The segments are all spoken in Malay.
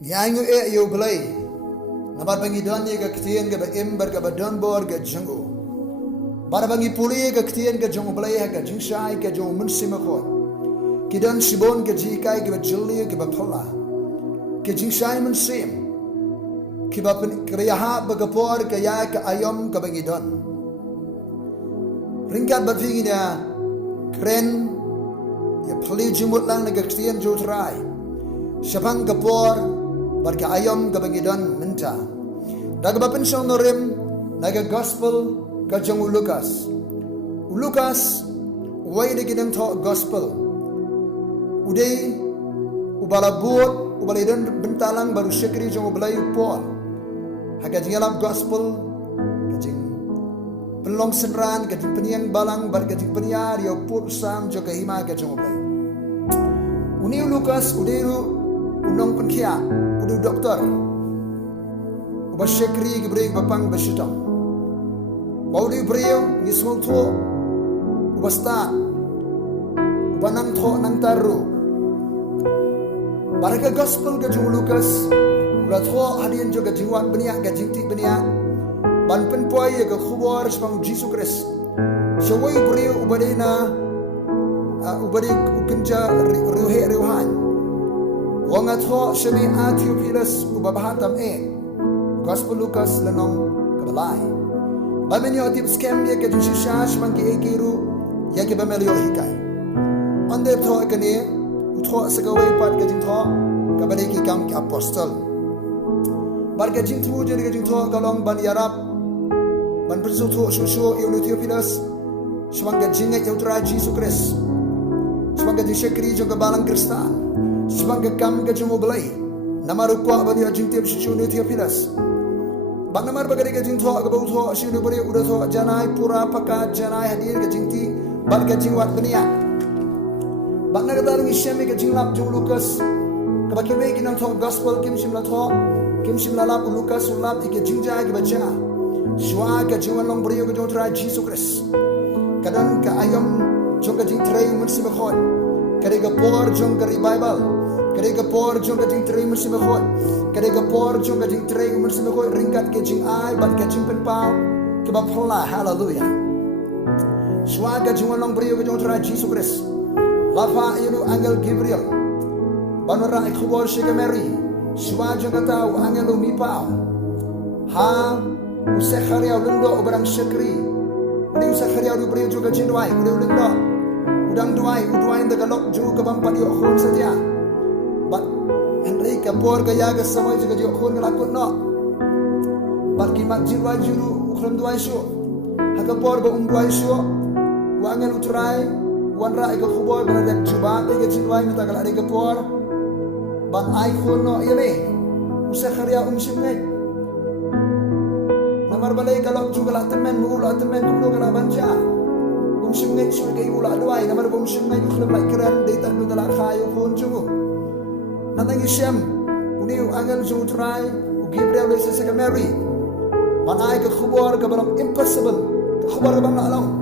Yangu yo play. Nabar bangi donye ke ketien ke ember ke donbor ke jungu. Bar bangi puli ke ketien ke jungu play ke jingsai ke jungu munsim ko. Kidan sibon ke jikai ke juli ke bapala. Ke jingsai munsim. Ke bapen kriyaha bagapor ke ya ke ayom ke bangi don. Ringkat bertinggi dia keren. Ya puli jumut lang ke ketien jutrai. Siapang kapor barka ayam ke bangidon minta. Daga bapin siyang norim naga gospel ka jang Lucas. Lucas way de kinang to gospel. Uday ubala buot ubalidon bentalang baru syakri jang ubalay Paul. Haga jingalap gospel kajing pelong senran kajing peniang balang bar kajing peniar yo pur sam jo kahima ka jang ubalay. Uni Lucas uderu unong penkia udah doktor ubah syakri gebrek bapang basyutang bau di beriau ngismul tho ubah sta ubah nang tho nang taru baraka gospel ke jung Lucas udah tho hadian juga jingwat beniak ke jingti beniak ban penpoy ke khubor sepang Jesus Christ syawai beriau ubah dina ubah di ukenja ruhe ruhan Wangat ho shemi Theophilus ubabahatam Gospel Lucas lanong kabalay. Baminyo atip scam ya ke jinshash mangi ekiru ya ke bamelyo hikay. Ande tho kani utho sagaway pat ke jintho kabale ki kam ke apostle. Bar ke jinthu jeri ke jintho kalong ban yarap ban persutho shusho Theophilus shmanga jinga yutra Jesus Christ. Shmanga jishakri jo kabalang Kristan. Sebagai kam ke jemu belai, nama rukwa bani ajing tiap shishunu Theophilus. Bang namar bagari ke jing tho ke bau tho shinu bari udah tho janai pura pakat janai hadir ke jing ti bal ke jing wat bania. Bang naga darung isyami ke jing lap jung Lucas. Kabaki me kinang tho gospel kim shimla tho kim shimla lap Lucas ulap ike jing jai ke baca. Shwa ke jing long bari ke jong trai Jesus Christ. Kadang ke ayam jong ke jing trai munsi bakhot. Kadang por jong ke Bible. Kadang por jong ke jing tray musim khot. Kadang por jong ke jing tray musim khot ringkat ke jing ai ban ke jing penpau ke bapala hallelujah. Shwa ke jing long brio ke jong tray Jesus Christ. Lafa yunu angel Gabriel. Banora ikhbor shike Mary. Shwa jong tau angel mi pau. Ha usekharia ulindo obrang shakri. Udi usekharia udi brio jong ke jing wai udi ulindo. Udang duai inda galok jung ke bampa di okhun saja. But Henry kapor kaya ke samai juga di okhun ngelakut no. But kimat jiwa juru ukhun duai syu. Hakapor ba duai syu. Wangan utrai wan rai ke khubor berada jubat ke jiwa minta kala de kapor. But ai khun no yeme. Usah kharia simngai. Namar balai galok juga la temen mulu temen dulu kala banja. Simngai suka ibu la doai namar bom simngai ukhlem lai keren data nu dala khayo khon jungu nanang isyam uni angel jutrai u Gabriel le sese Mary manai ke khubor ke balam impossible ke khubor ke bang alam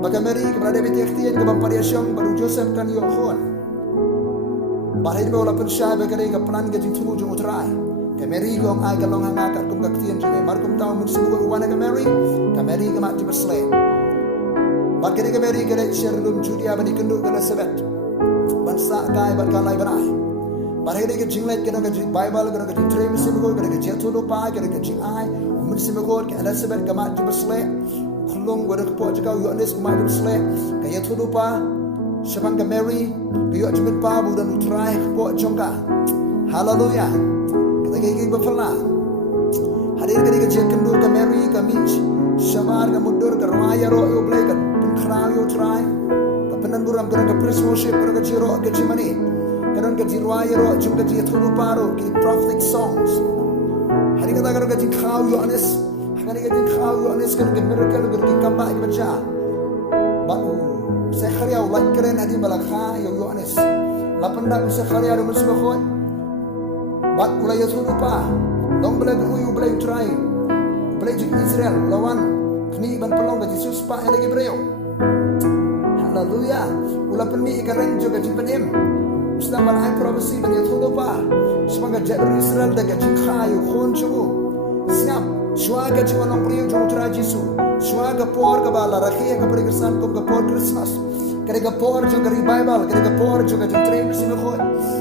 baka Mary ke berada beti ikhtian ke bang pariasyam baru Joseph kan yo khon bahid be wala pensha be kare ke plan ke jitu jutrai ke Mary gong ai ke long hanga kat kum ke ikhtian jene mar kum taw mun sibu wana ke Mary ke mat di bersle Bakari ke Mary ke sherlum judia bani kenduk ke sebet bansa kai barkalai banai barhede ke jinglet ke ke Bible ke ke tray musim ko ke jetu lupa ke jing ai musim ko ke sebet ke mat bersle khulung gore ke po jaka Yohanes mat bersle ke jetu lupa sebang ke Mary ke yo jibit pa bu dan utrai po jongka haleluya kita ke bafala hadir ke kenduk ke Mary ke mich shabar ke mudur ke raya ro yo blai ke Krau yo try kapanan buram kana ka press worship kana ka jiro ka jimani kana ka jirwaya ro jum ka jithulu paro ki prophetic songs hari kata kana ka jikhau yo anes hari ka jikhau yo anes kana ka miracle ka ki kamba ka bacha ba se kharia wa kren adi balakha yo anes lapanda se kharia ro musba khot ba ulay yithulu pa dong bela ka uyu bela try bela Israel lawan kni ban pelong ka Jesus pa ele Gabriel Hallelujah. Ula penmi ikareng juga jipenim. Sedang balai prophecy bani thodo pa. Sebagai jadul Israel daga jingkhayu khon chumu. Siap swaga jiwa nong priyo jong utra Jisu. Swaga por ka bala rakhiya ka perikesan kom ka por Christmas. Kerega por jong ka revival, kerega por jong ka jing train sino khoi.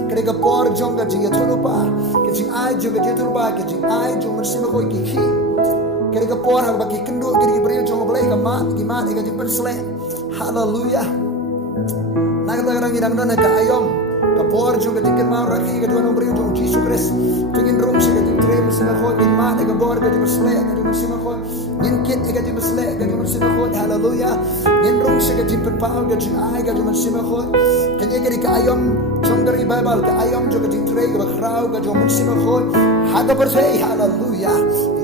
Kerega por jong ka jing thodo pa. Ke jing ai jong ka jing pa, ke jing ai jong sino khoi ki khi. Kerega por ha ba ki kendo kerega priyo jong blai ka mat ki mat ka jing persle. Hallelujah. Nagdagarang irang na ka ayom. Kapor juga tinggal mau rakhi ke tuan beri jong Yesus Kristus tingin rong sih ke trem sih nak in mat ke bor ke mesle ke sih nak in kit ke mesle ke sih nak haleluya in rong sih ke jimpen pau ke ai ke sih nak ke ke ayam jong dari Bible ke ayam juga tingtre ke khrau ke sih nak haga percaya haleluya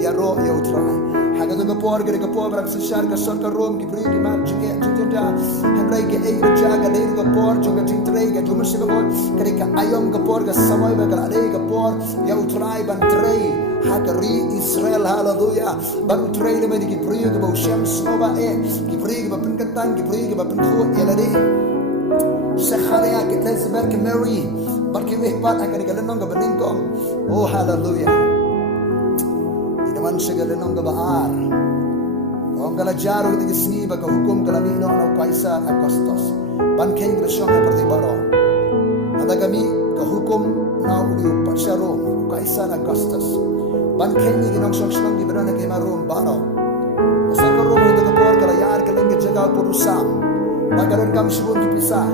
ya roh ya utrai haga tu kapor berak sesar ke sor ke rom ki beri di mat juga jujurnya henrai ke ai jaga dari kapor juga tingtre ke sih nak ketika ayam kapor ke samai bakal ada kapor ya utrai ban trei hakari Israel haleluya ban utrai le medi ki priyo ke bau syams nova ki priyo ke ban kentang ki priyo ke ban khu elade sekhalia ke tesber ke Mary barki wehpat akan ke lenong ke beningkong oh haleluya inaman segala lenong ke baar kong kala jaro ke sni ba hukum kala mino no Kaisar Augustus ban ken ke syong seperti baro ada kami ke hukum na uliu pasyaro Kaisar Augustus ban kenyi ginong song di berana ke marum baro pasal ke rom itu ke por kala yar ke lengge jaga porusam bagaron kam shibun dipisah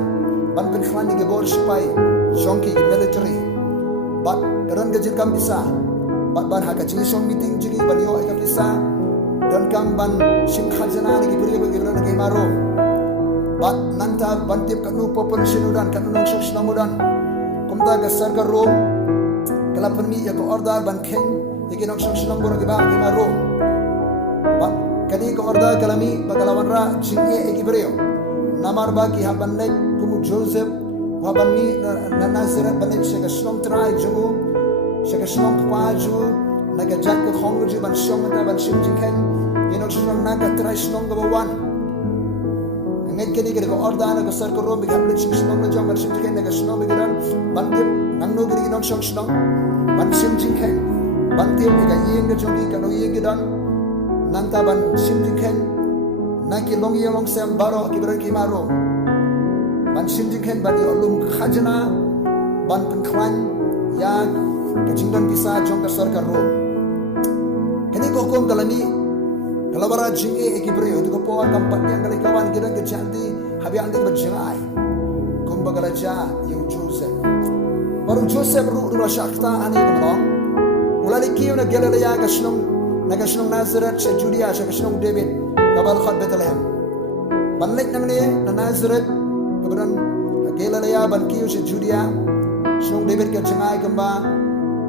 ban pen khani ke bor sipai shongki military bat karon ke jikam pisah bat ban haka jingi shong meeting jigi ban yo ka pisah dan kam ban sim khazana ni ke beri ke berana ke marum bat nanta bantip kanu population udan kanu nong sosna mudan kumta gasar ka rom kala permi ya ko ordar ban khen ikin nong sosna bora ke ba ke rom bat kani ko ordar kalami bagalawan ra jinge ekibreo namar ba ki haban nek kumu Joseph haban mi na Nazareth ban nek shega shlong trai jumu shega shlong paju naga jak ko khong ju ban shong ta ban shim jikhen yenok shlong naga trai shlong ga wan ngai kini ke ko ordana ko sar ko rom bi hamle ching shnong na jong ban sim jikhen naga shnong bi gran ban dip nang no giri nong shong shnong ban sim jikhen ban dip ga yeng ga jong ka no yeng dan nang ta ban sim jikhen na ki long ye long sem baro ki bran ki maro ban sim jikhen ban yo lum khajana ban pen khwan ya ke jingdan bisa jong ka sar ka rom kini ko kom kalani kalabara jinge ekibreo tu ko por kampat yang kali kawan kita ke janti habi andi berjengai kom bagalaja yu Joseph baru Joseph ru shakta ani gumong ulali kiyo na Galilea ka shnong Nazareth sa Judea sa shnong David kabal khat Bethlehem banlek nang ni na Nazareth kemudian Galilea ban kiyo sa Judea shnong David ka jengai kamba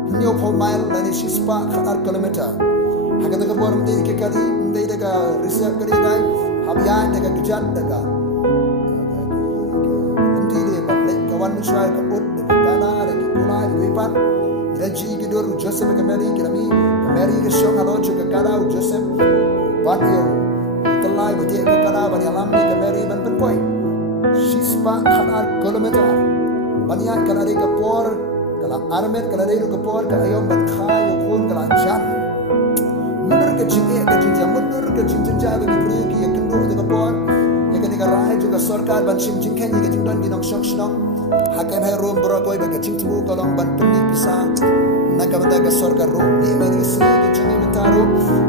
nyo po mile na ni sispa khatar kilometer haga daga borum de ke kali de daga reserve kali dai habya daga gijat daga nanti de batlek kawan miswai ka ut daga kana daga kunai wepan ila ji ke dor Joseph ke Mary ke shong alo ke kana Joseph bat yo telai bati ke kana ban alam ni ke Mary ban penpoi sispa khatar kilometer bania kana de ke por kala armet kala de ke por ka ayom ban khayo kun kala jan mundur ke jinge ke jinja mundur ke jinja ke bru ki ya kendo de kapor ya ke diga rai juga sarkar ban sim jingken ya ke jingdan di nong shok shnong hakai bhai rom bro koi ba ke jingtu kolong ban peni bisa nakabata ke sarkar rom ni mari se ke jinge mentaro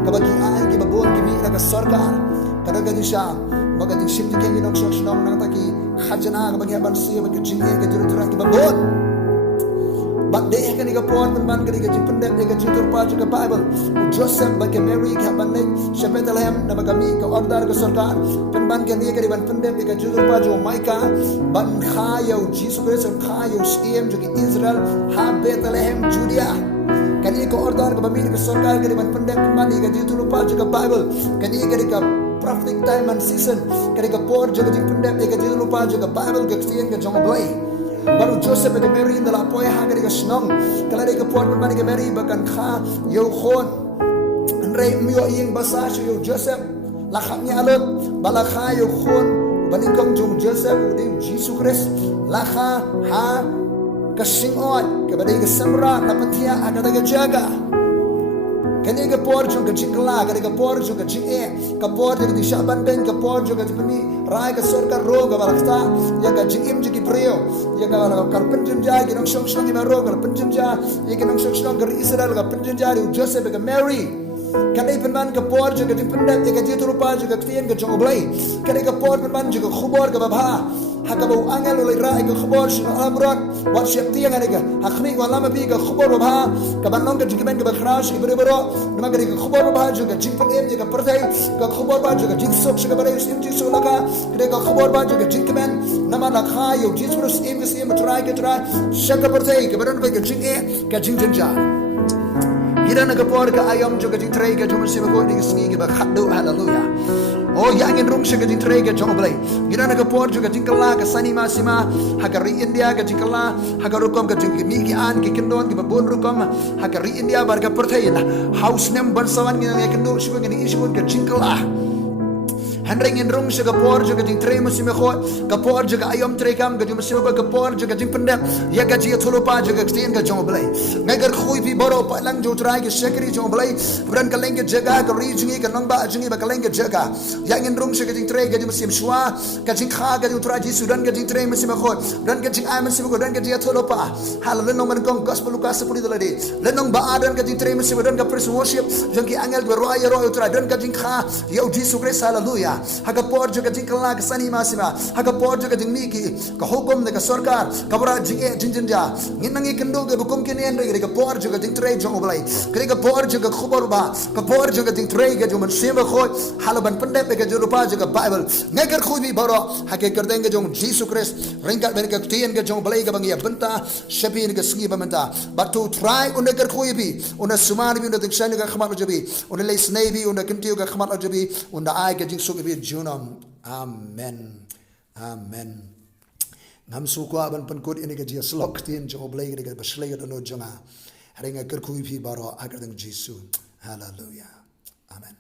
kabaki ai ke babon ki mi ka sarkar kada ga disha baga di sim jingken di nong shok shnong nang ta ki khajana ka bagi ban se ba ke jinge ke juru ki babon But they can go forward and man can get they get you to part of the Bible. Joseph back Mary Cabanet, Bethlehem, Nabagami, Ordar Sarkar, Penban can get even Pendem, they get you to part of Micah, Ban Hayo, Jesus Christ, and Hayo, Skiem to Israel, Ha Bethlehem, Judea. Can you go order Bamir Sarkar, get even Pendem, money, get you to part of the Bible? Can you get a prophetic time and season? Can you go forward, Jogatin Pendem, they get you to part of the Bible, get the John Boy. Baru Joseph ke Mary dalam poy hagar ke senang kalau dia ke puan berbanding ke Mary bahkan kha yo khon rei mio ing basa yo Joseph lakhamnya alot bala kha yo khon banding kong jong Joseph uding Jesus Christ lakha ha kasing on kepada ke semra na patia ada ke jaga kani ke por jo ke jingla kani ke por jo ke jinge ke por de shaban ben ke por jo ke pani rai ke sarkar ro ke barakta ya ke jingim ji preo ya ke kar penjun ja ke nong shong ma ro kar penjun ja ya ke nong shong ke Israel ke penjun ja ru Joseph ke Mary kani penman ke por jo ke pendat ya ke jitu rupa jo ke tien ke jong oblai kani ke por penman jo ke khubor ke baba hakabau angel oleh rai ke khubor shing amrak wat syap tiang anega hakni wala ma bi ke khubor baba ke banong ke jimen ke bakhras ke berebero nama ke khubor baba jo ke jingpen em ke pertai ke khubor ba jo ke jingsok ke bare sim ji solaka ke khubor ba jo ke jingmen nama la kha yo jisus em ke sim try shaka pertai ke baron ke jinge ke jingjanja gira na ke por ke ayam jo ke jingtrai ke jo sim ko ni sngi ke ba khadu haleluya oh yang in rung se ke jingtrai ke jo blai gira na ke por jo ke jingkala ke sani masima hakari India ke jingkala hakarukom ke jingmi ki an ke kendon ke babon rukom hakari India bar ke pertai na house nem bansawan ni ke kendon sibo ke ni isu ke jingkala Handring in rung se ke por jo ke jingtrai masime ko ke por jo ke ayam trai kam ke jo masime ko ke por jo ke jing pendek ya ke ji tholo pa jo ke tien ke jo blai ngar khoi pi boro pa lang jo trai ke sekri jo blai buran ke lenge jaga ke ri jingi ke nong ba jingi ba ke lenge jaga yang in rung se ke jingtrai ke jo masime shwa ke jing kha ke jo trai ji sudan ke jingtrai masime ko dan ke jing ay masime ko dan ke ji tholo pa hal le nong man kong gospel lukas 10 dolade le nong ba adan ke jingtrai masime dan ke praise worship jang ki angel be roya trai dan ke jing kha yo Jesus Christ hallelujah haka por jo ke jingkala ke sani masima haka por jo ke jingmi ki ka hukum de ka sarkar kabra jinge jinjinja nginangi kendo ke hukum ke nen re ke por jo ke jingtrai jo oblai ke por jo ke khubor ba ka por jo ke jingtrai ke jo man sema kho halaban pande pe ke jo rupa jo ke bible ngar khoi bi baro hake kar denge jo Jesus Christ ringkat ben ke tien ke jo oblai ke bangia benta shapi ke sngi bamenta but to try on ngar khoi bi on sumar bi on de shani ke khmat jo bi on le snai bi on kintiu ke khmat jo bi on da ai ke jing so Junam, amen, amen. Ngam suku aban penkut ini kerja selok tian jong oblay kerja berselai kerja jonga. Hari ini kerkui pi baro agar dengan Yesus. Hallelujah, amen.